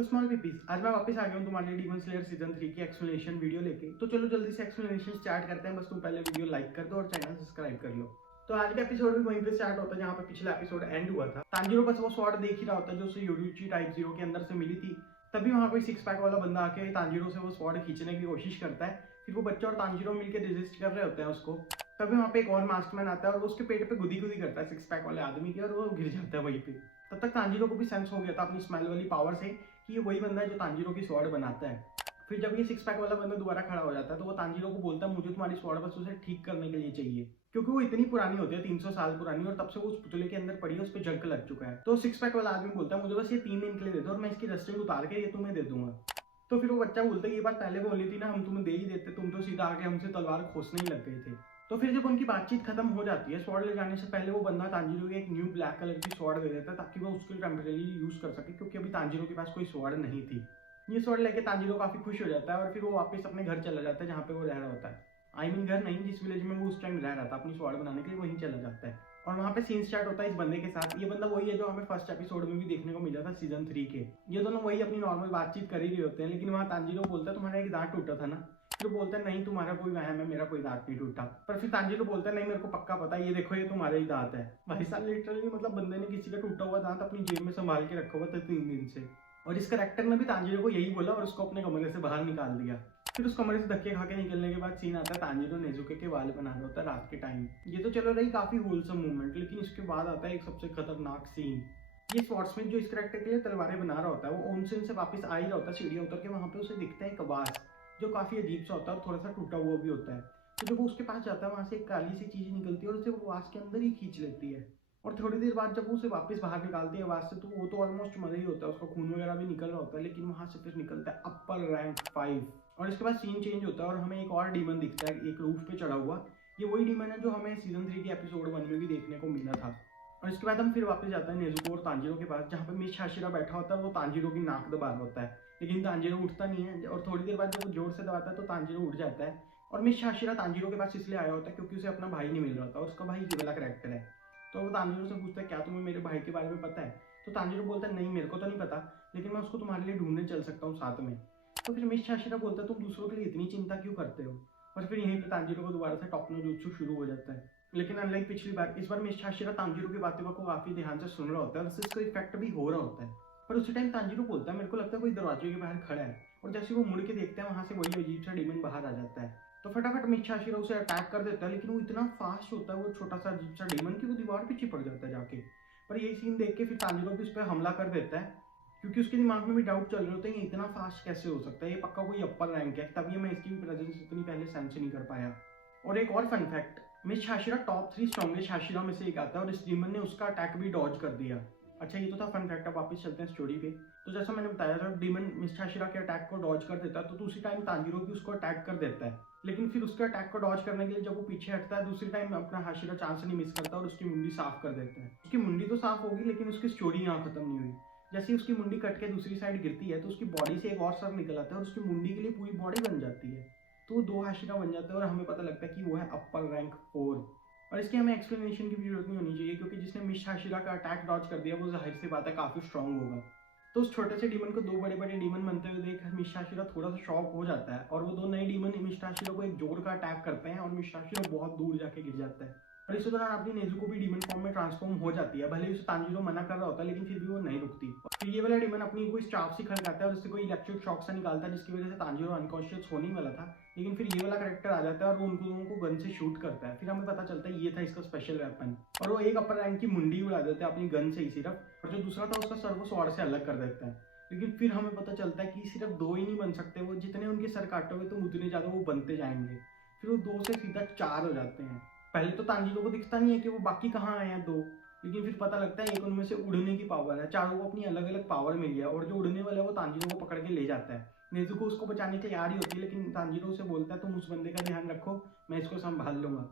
तो small PPs, आज मैं वापस आ गया हूँ तुम्हारे लिए डीमन स्लेयर सीजन 3 की एक्सप्लेनेशन वीडियो लेके। तो चलो जल्दी से एक्सप्लेनेशन स्टार्ट करते हैं। बस तुम पहले वीडियो लाइक कर दो और चैनल सब्सक्राइब कर लो। तो आज का एपिसोड भी वहीं पे स्टार्ट होता है जहाँ पे पिछला एपिसोड एंड हुआ था। तांजीरो बस वो स्वॉर्ड देख ही रहा होता है जो उसे योरुइची टाइप जीरो के अंदर से मिली थी। तभी वहाँ कोई सिक्स पैक वाला बंदा आके तांजीरो से वो स्वॉर्ड खींचने की कोशिश करता है। फिर वो बच्चा और तांजीरो मिलकर रेजिस्ट कर रहे होते हैं उसको। तभी वहाँ पे एक और मास्कमैन आता है और वो उसके पेट पे गुदी गुदी करता है सिक्स पैक वाले आदमी की, और वो गिर जाता है वहीं पे। तब तक तांजीरो को भी सेंस हो गया था अपनी स्मेल वाली पावर से कि ये वही बंदा है जो तांजीरो की स्वॉर्ड बनाता है। फिर जब ये सिक्स पैक वाला बंदा दोबारा खड़ा हो जाता है तो वो तांजीरो को बोलता है मुझे तुम्हारी स्वॉर्ड बस उसे ठीक करने के लिए चाहिए, क्योंकि वो इतनी पुरानी होती है 300 साल पुरानी, और तब से वो उस पुतले के अंदर पड़ी है, उस पर जंग लग चुका है। तो सिक्स पैक वाला आदमी बोलता है मुझे बस ये 3 दिन के लिए दे दो और मैं इसकी रस्टिंग उतार के ये तुम्हें दे दूंगा। तो फिर वो बच्चा बोलता है ये बात पहले बोली थी ना, हम तुम्हें दे ही देते, तुम तो सीधा आके हमसे तलवार खोसने ही लग गए थे। तो फिर जब उनकी बातचीत खत्म हो जाती है, स्वॉर्ड ले जाने से पहले वो बंदा तांजीरो को एक न्यू ब्लैक कलर की स्वॉर्ड दे देता है ताकि वो उसको टेम्परेरी यूज कर सके, क्योंकि अभी तांजीरो के पास कोई स्वॉर्ड नहीं थी। ये स्वॉर्ड लेके तांजीरो काफी खुश हो जाता है और फिर वो वापस अपने घर चला जाता है जहाँ पे वो रह रहा होता है। आई मीन घर नहीं, जिस विलेज में वो उस टाइम रह रहा था अपनी स्वॉर्ड बनाने के लिए, वहीं चला जाता है। और वहाँ पे सीन स्टार्ट होता है इस बंदे के साथ। ये बंदा वही है जो हमें फर्स्ट एपिसोड में भी देखने को मिला था सीजन 3 के। ये दोनों वही अपनी नॉर्मल बातचीत कर ही रहे होते हैं, लेकिन वहाँ तांजीरो बोलता है तुम्हारा एक दांत टूटा था ना। फिर बोलता है नहीं तुम्हारा कोई वहम है, मेरा कोई दांत नहीं टूटा। पर फिर तांजीरो बोलता है नहीं मेरे को पक्का पता है, ये देखो ये तुम्हारा ही दांत है। भाई साहब लिटरली मतलब बंदे ने किसी का टूटा हुआ दांत अपनी जेब में संभाल के रखा हुआ था 3 दिन से। और इस करेक्टर ने भी तांजीरो को यही बोला और उसको अपने कमरे से बाहर निकाल दिया। फिर उस कमरे से धक्के खा के निकलने के बाद सीन आता है तांजीरो नेजुके के बाल बना रहा होता है रात के टाइम। ये तो चलो रही काफी होलसम मूवमेंट, लेकिन इसके बाद आता है एक सबसे खतरनाक सीन। ये स्वॉर्ड्समैन जो इस करेक्टर के लिए तलवारें बना रहा होता है, वो ओनसेन से वापस आ ही रहा होता है सीढ़ियां उतर के। वहां पे उसे दिखता है कबास जो काफी अजीब सा होता है और थोड़ा सा टूटा हुआ भी होता है। तो जब वो उसके पास जाता है वहां से एक काली सी चीज निकलती है और उसे वो वास के अंदर ही खींच लेती है। और थोड़ी देर बाद जब वो उसे वापस बाहर निकालती है आवाज से, तो वो तो ऑलमोस्ट मर ही होता है, उसका खून वगैरह भी निकल रहा होता है, लेकिन वहां से फिर निकलता है अपर रैंक 5। और इसके बाद सीन चेंज होता है और हमें एक और डीमन दिखता है एक रूफ पे चढ़ा हुआ। ये वही डीमन है जो हमें सीजन 3 के एपिसोड 1 में भी देखने को मिला था। और इसके बाद हम फिर वापस जाते हैं नेजुको और तांजीरो के पास, जहाँ पे मिस हाशिरा बैठा होता है। वो तांजीरो की नाक दबा रहा होता है, लेकिन तांजीरो उठता नहीं है। और थोड़ी देर बाद जब वो जोर से दबाता है तो तांजीरो उठ जाता है। और मिस हाशिरा तांजीरो के पास इसलिए आया होता है क्योंकि उसे अपना भाई नहीं मिल रहा था, और उसका भाई ये वाला करेक्टर है। तो वो तांजीरो से पूछता है क्या तुम्हें मेरे भाई के बारे में पता है। तो तांजीरो बोलता है नहीं मेरे को तो नहीं पता, लेकिन मैं उसको तुम्हारे लिए ढूंढने चल सकता हूँ साथ में। तो फिर मिस हाशिरा बोलता है तुम दूसरों के लिए इतनी चिंता क्यों करते हो। और फिर यहीं पे तांजीरो को दोबारा से टॉप नो जुत्सु शुरू हो जाता है। लेकिन अनलाइक पिछली बार, इस बार मिस हाशिरा तांजीरो की बातें को काफी ध्यान से सुन रहा होता है और उससे इसको इफेक्ट भी हो रहा होता है। पर उसी टाइम तांजीरो बोलता है मेरे को लगता है कोई दरवाजे के बाहर खड़ा है। और जैसे वो मुड़ के देखते हैं वहां से वही अजीब सा डीमन बाहर आ जाता है। तो फटाफट मिस हाशिरा उसे अटैक कर देता है, लेकिन वो इतना फास्ट होता है वो छोटा सा अजीब सा डीमन की वो दीवार पे चिपक जाता है जाके। पर यही सीन देख के फिर तांजीरो भी उस पर हमला कर देता है, क्योंकि उसके दिमाग में भी डाउट चल रहे होते हैं ये इतना फास्ट कैसे हो सकता है, ये पक्का कोई अपर रैंक है, तभी मैं इसकी भी प्रेजेंस इतनी पहले सेंस नहीं कर पाया। और एक और fun fact, miss hashira top 3 strongest hashira में से एक आता है और इस डीमन ने उसका अटैक भी डॉज कर दिया। अच्छा ये तो था फन फैक्ट, अब वापस चलते हैं स्टोरी पे। तो जैसा मैंने बताया जब डीमन मिस हाशिरा के अटैक को डॉज कर देता है तो उसी टाइम तांजीरो भी उसको अटैक कर देता है। लेकिन फिर उसके अटैक को डॉज करने के लिए जब वो पीछे हटता है दूसरी टाइम अपना हाशिरा चांस नहीं मिस करता और उसकी मुंडी साफ कर देता है। उसकी मुंडी तो साफ होगी लेकिन उसकी स्टोरी यहाँ खत्म नहीं हुई। जैसे उसकी मुंडी कट के दूसरी साइड गिरती है तो उसकी बॉडी से एक और सर निकल आता है और उसकी मुंडी के लिए पूरी बॉडी बन जाती है। तो वो 2 हाशिरा बन जाता है और हमें पता लगता है कि वो है अपर रैंक 4। और इसकी हमें एक्सप्लेनेशन की भी जरूरत नहीं होनी चाहिए, क्योंकि जिसने मिस हाशिरा का अटैक डॉज कर दिया वो जाहिर सी बात है काफी स्ट्रांग होगा। तो उस छोटे से डीमन को 2 बड़े बड़े डीमन बनते हुए देख मिस हाशिरा थोड़ा सा शॉक हो जाता है, और वो 2 नए डीमन मिस हाशिरा को एक जोर का अटैक करते हैं और मिस हाशिरा बहुत दूर जाके गिर जाता है। और इसी दौरान अपनी नेजुको भी डीमन फॉर्म में ट्रांसफॉर्म हो जाती है, भले उसे तांजीरो मना कर रहा होता है लेकिन फिर भी वो नहीं रुकती। फिर ये वाला डीमन अपनी कोई स्टाफ से खड़काता है और उससे कोई इलेक्ट्रिक शॉक सा निकालता है जिसकी वजह से तांजीरो अनकॉन्शियस होने वाला था, लेकिन फिर ये वाला कैरेक्टर आ जाता है और वो उनको दोनों को गन से शूट करता है। फिर हमें पता चलता है ये था इसका स्पेशल वेपन, और वो एक अपर रैंक की मुंडी उड़ा देता है अपनी गन से ही सिर्फ, और जो दूसरा था उसका सर वो स्वॉर्ड से अलग कर देता है। लेकिन फिर हमें पता चलता है कि सिर्फ 2 ही नहीं बन सकते, वो जितने उनके सर काटोगे तो उतने ज्यादा वो बनते जाएंगे। फिर वो 2 से सीधा 4 हो जाते हैं। पहले तो तांजीरो को दिखता नहीं है कि वो बाकी कहाँ आए हैं 2, लेकिन फिर पता लगता है एक उनमें से उड़ने की पावर है। चारों को अपनी अलग अलग पावर मिली है और जो उड़ने वाला है वो तांजीरो को पकड़ के ले जाता है। नेजुको उसको बचाने के लिए आ रही होती है, लेकिन तांजीरो उसे बोलता है तुम उस बंदे का ध्यान रखो, मैं इसको संभाल लूंगा।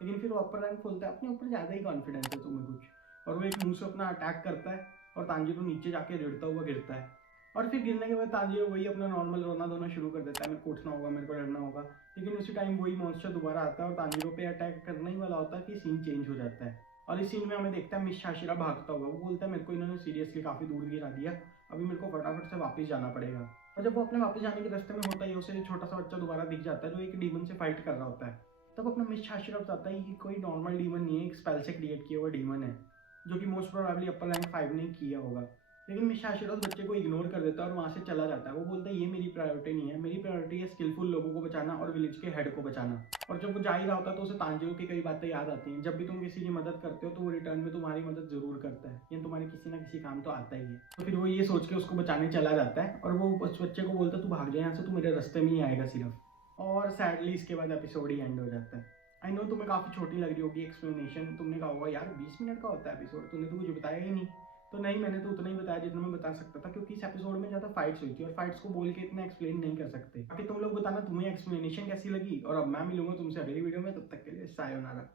लेकिन फिर वो अपर रैंक बोलता है अपने ऊपर ज्यादा ही कॉन्फिडेंस है तुम्हें कुछ, और वो एक मुंह से अपना अटैक करता है और तांजीरो नीचे जाके रिड़ता हुआ गिरता है। और फिर गिरने के बाद तांजीरो वही अपना नॉर्मल रोना धोना शुरू कर देता है, मेरे को उठना होगा, मेरे को डरना होगा। लेकिन उसी टाइम वही मॉन्स्टर दोबारा आता है और तांजीरो पे अटैक करने ही वाला होता है कि सीन चेंज हो जाता है। और इस सीन में हमें देखता है मिस शाशिरा भागता हुआ। वो बोलता है मेरे को इन्होंने सीरियसली काफ़ी दूर गिरा दिया, अभी मेरे को फटाफट से वापस जाना पड़ेगा। और जब वो अपने वापस जाने के रास्ते में होता है, उसे एक छोटा सा बच्चा दोबारा दिख जाता है जो एक डीमन से फाइट कर रहा होता है। तब अपना मिस शाशिरा बताता है कि कोई नॉर्मल डीमन नहीं है, एक स्पेल से क्रिएट किया हुआ डीमन है जो कि मोस्ट प्रोबेबली अपर रैंक 5 ने किया होगा। लेकिन मिस शाशिरा उस बच्चे को इग्नोर कर देता है और वहाँ से चला जाता है। वो बोलता है ये मेरी प्रायोरिटी नहीं है, मेरी प्रायोरिटी है स्किलफुल लोगों को बचाना और विलेज के हेड को बचाना। और जब वो जा ही रहा होता है तो उसे तांजिरो की कई बातें याद आती हैं। जब भी तुम किसी की मदद करते हो तो वो रिटर्न में तुम्हारी मदद जरूर करता है, ये तुम्हारे किसी ना किसी काम तो आता ही है। तो फिर वो ये सोच के उसको बचाने चला जाता है और वो उस बच्चे को बोलता है तू भाग जाए यहाँ से, तू मेरे रास्ते में ही आएगा सिर्फ। और सैडली इसके बाद एपिसोड ही एंड हो जाता है। आई नो तुम्हें काफ़ी छोटी लग रही होगी एक्सप्लेनेशन, तुमने कहा होगा यार 20 मिनट का होता है एपिसोड, तूने तो कुछ बताया ही नहीं। तो नहीं, मैंने तो उतना ही बताया जितना मैं बता सकता था, क्योंकि इस एपिसोड में ज़्यादा फाइट्स हुई थी और फाइट्स को बोल के इतना एक्सप्लेन नहीं कर सकते। बाकी तुम लोग बताना तुम्हें एक्सप्लेनेशन कैसी लगी, और अब मैं मिलूंगा तुमसे अगली वीडियो में, तब तक के लिए सायोनारा।